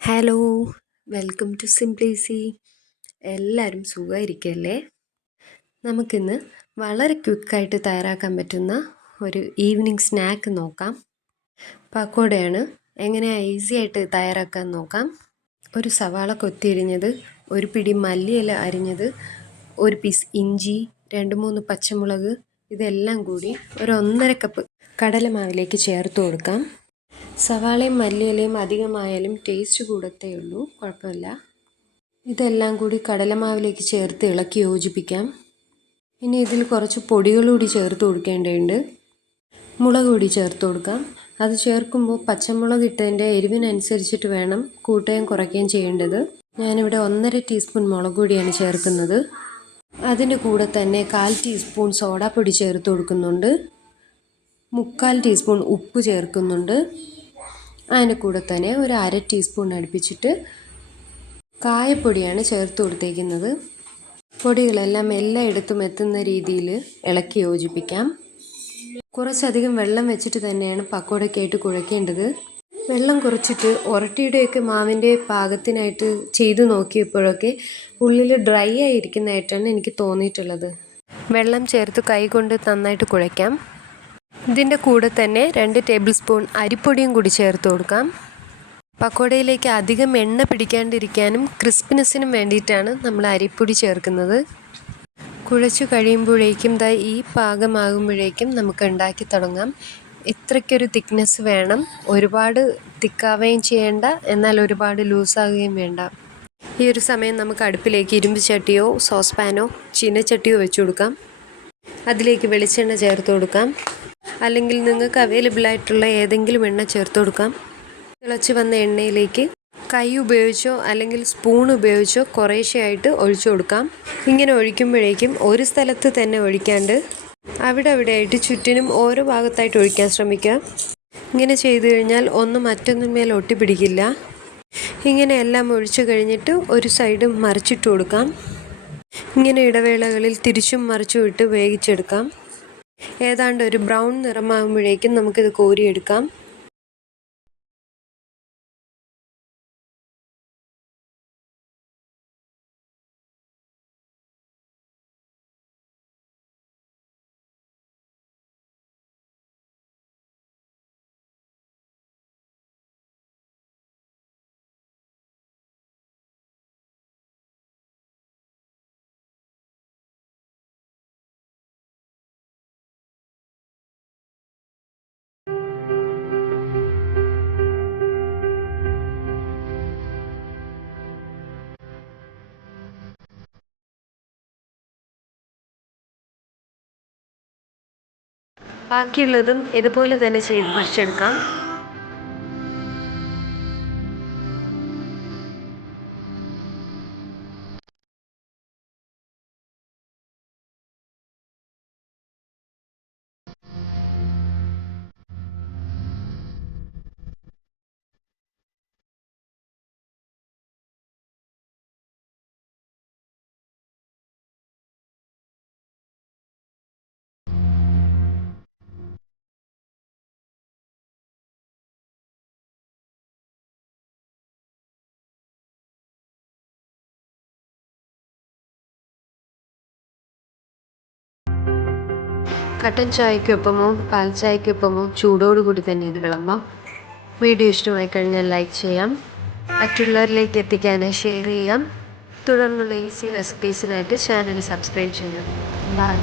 Hello, welcome to സിംപ്ലീസി. എല്ലാവരും സുഖമായിരിക്കല്ലേ? നമുക്കിന്ന് വളരെ ക്വിക്കായിട്ട് തയ്യാറാക്കാൻ പറ്റുന്ന ഒരു ഈവനിങ് സ്നാക്ക് നോക്കാം. പക്കോടയാണ്. എങ്ങനെയാണ് ഈസി ആയിട്ട് തയ്യാറാക്കാൻ നോക്കാം. ഒരു സവാള കൊത്തിയരിഞ്ഞത്, ഒരു പിടി മല്ലിയില അരിഞ്ഞത്, ഒരു പീസ് ഇഞ്ചി, 2-3 പച്ചമുളക്, ഇതെല്ലാം കൂടി ഒരു 1.5 കപ്പ് കടലമാവിലേക്ക് ചേർത്ത് കൊടുക്കാം. സവാളയും മല്ലിയിലയും അധികമായാലും ടേസ്റ്റ് കൂടത്തേ ഉള്ളൂ, കുഴപ്പമില്ല. ഇതെല്ലാം കൂടി കടലമാവിലേക്ക് ചേർത്ത് ഇളക്കി യോജിപ്പിക്കാം. ഇനി ഇതിൽ കുറച്ച് പൊടികൾ കൂടി ചേർത്ത് കൊടുക്കേണ്ടതുണ്ട്. മുളക് പൊടി ചേർത്ത് കൊടുക്കാം. അത് ചേർക്കുമ്പോൾ പച്ചമുളക് ഇട്ടതിൻ്റെ എരിവിനനുസരിച്ചിട്ട് വേണം കൂട്ടുകയും കുറയ്ക്കുകയും ചെയ്യേണ്ടത്. ഞാനിവിടെ 1.5 ടീസ്പൂൺ മുളക് പൊടിയാണ് ചേർക്കുന്നത്. അതിൻ്റെ കൂടെ തന്നെ 1/4 ടീസ്പൂൺ സോഡാപ്പൊടി ചേർത്ത് കൊടുക്കുന്നുണ്ട്. 3/4 ടീസ്പൂൺ ഉപ്പ് ചേർക്കുന്നുണ്ട്. അതിൻ്റെ കൂടെ തന്നെ ഒരു 1/2 ടീസ്പൂൺ അടുപ്പിച്ചിട്ട് കായപ്പൊടിയാണ് ചേർത്ത് കൊടുത്തേക്കുന്നത്. പൊടികളെല്ലാം എല്ലായിടത്തും എത്തുന്ന രീതിയിൽ ഇളക്കി യോജിപ്പിക്കാം. കുറച്ചധികം വെള്ളം വെച്ചിട്ട് തന്നെയാണ് പക്കോടയ്ക്കായിട്ട് കുഴക്കേണ്ടത്. വെള്ളം കുറച്ചിട്ട് ഒറട്ടിയുടെയൊക്കെ മാവിൻ്റെ പാകത്തിനായിട്ട് ചെയ്തു നോക്കിയപ്പോഴൊക്കെ ഉള്ളിൽ ഡ്രൈ ആയിരിക്കുന്നതായിട്ടാണ് എനിക്ക് തോന്നിയിട്ടുള്ളത്. വെള്ളം ചേർത്ത് കൈകൊണ്ട് നന്നായിട്ട് കുഴയ്ക്കാം. ഇതിൻ്റെ കൂടെ തന്നെ 2 ടേബിൾ സ്പൂൺ അരിപ്പൊടിയും കൂടി ചേർത്ത് കൊടുക്കാം. പക്കോടയിലേക്ക് അധികം എണ്ണ പിടിക്കാണ്ടിരിക്കാനും ക്രിസ്പിനെസ്സിനും വേണ്ടിയിട്ടാണ് നമ്മൾ അരിപ്പൊടി ചേർക്കുന്നത്. കുഴച്ചു കഴിയുമ്പോഴേക്കും ഈ പാകമാകുമ്പോഴേക്കും നമുക്ക് ഉണ്ടാക്കി തുടങ്ങാം. ഇത്രയ്ക്കൊരു തിക്നെസ് വേണം. ഒരുപാട് തിക്കാവുകയും ചെയ്യേണ്ട, എന്നാൽ ഒരുപാട് ലൂസാകുകയും വേണ്ട. ഈ ഒരു സമയം നമുക്ക് അടുപ്പിലേക്ക് ഇരുമ്പ് ചട്ടിയോ സോസ് പാനോ ചീനച്ചട്ടിയോ വെച്ച് കൊടുക്കാം. അതിലേക്ക് വെളിച്ചെണ്ണ ചേർത്ത് കൊടുക്കാം. അല്ലെങ്കിൽ നിങ്ങൾക്ക് അവൈലബിൾ ആയിട്ടുള്ള ഏതെങ്കിലും എണ്ണ ചേർത്ത് കൊടുക്കാം. തിളച്ച് വന്ന എണ്ണയിലേക്ക് കൈ ഉപയോഗിച്ചോ അല്ലെങ്കിൽ സ്പൂൺ ഉപയോഗിച്ചോ കുറേശ്ശെയായിട്ട് ഒഴിച്ചു കൊടുക്കാം. ഇങ്ങനെ ഒഴിക്കുമ്പോഴേക്കും ഒരു സ്ഥലത്ത് തന്നെ ഒഴിക്കാണ്ട് അവിടെയായിട്ട് ചുറ്റിനും ഓരോ ഭാഗത്തായിട്ട് ഒഴിക്കാൻ ശ്രമിക്കുക. ഇങ്ങനെ ചെയ്തു കഴിഞ്ഞാൽ ഒന്ന് മറ്റൊന്നിന്മേൽ ഒട്ടിപ്പിടിക്കില്ല. ഇങ്ങനെ എല്ലാം ഒഴിച്ചു കഴിഞ്ഞിട്ട് ഒരു സൈഡ് മറിച്ചിട്ട് കൊടുക്കാം. ഇങ്ങനെ ഇടവേളകളിൽ തിരിച്ചും മറിച്ചും ഇട്ട് വേവിച്ചെടുക്കാം. ഏതാണ്ട് ഒരു ബ്രൗൺ നിറമാകുമ്പോഴേക്കും നമുക്കിത് കോരിയെടുക്കാം. ബാക്കിയുള്ളതും ഇതുപോലെ തന്നെ ചെയ്ത് പൊരിച്ചെടുക്കാം. കട്ടൻ ചായക്കൊപ്പമോ പാൽ ചായക്കൊപ്പമോ ചൂടോടുകൂടി തന്നെ ഇത് വിളമ്പാം. വീഡിയോ ഇഷ്ടമായി കഴിഞ്ഞാൽ ലൈക്ക് ചെയ്യാം, മറ്റുള്ളവരിലേക്ക് എത്തിക്കാനായി ഷെയർ ചെയ്യാം. തുടർന്നുള്ള ഈസി റെസിപ്പീസിനായിട്ട് ചാനൽ സബ്സ്ക്രൈബ് ചെയ്യാം. ബൈ.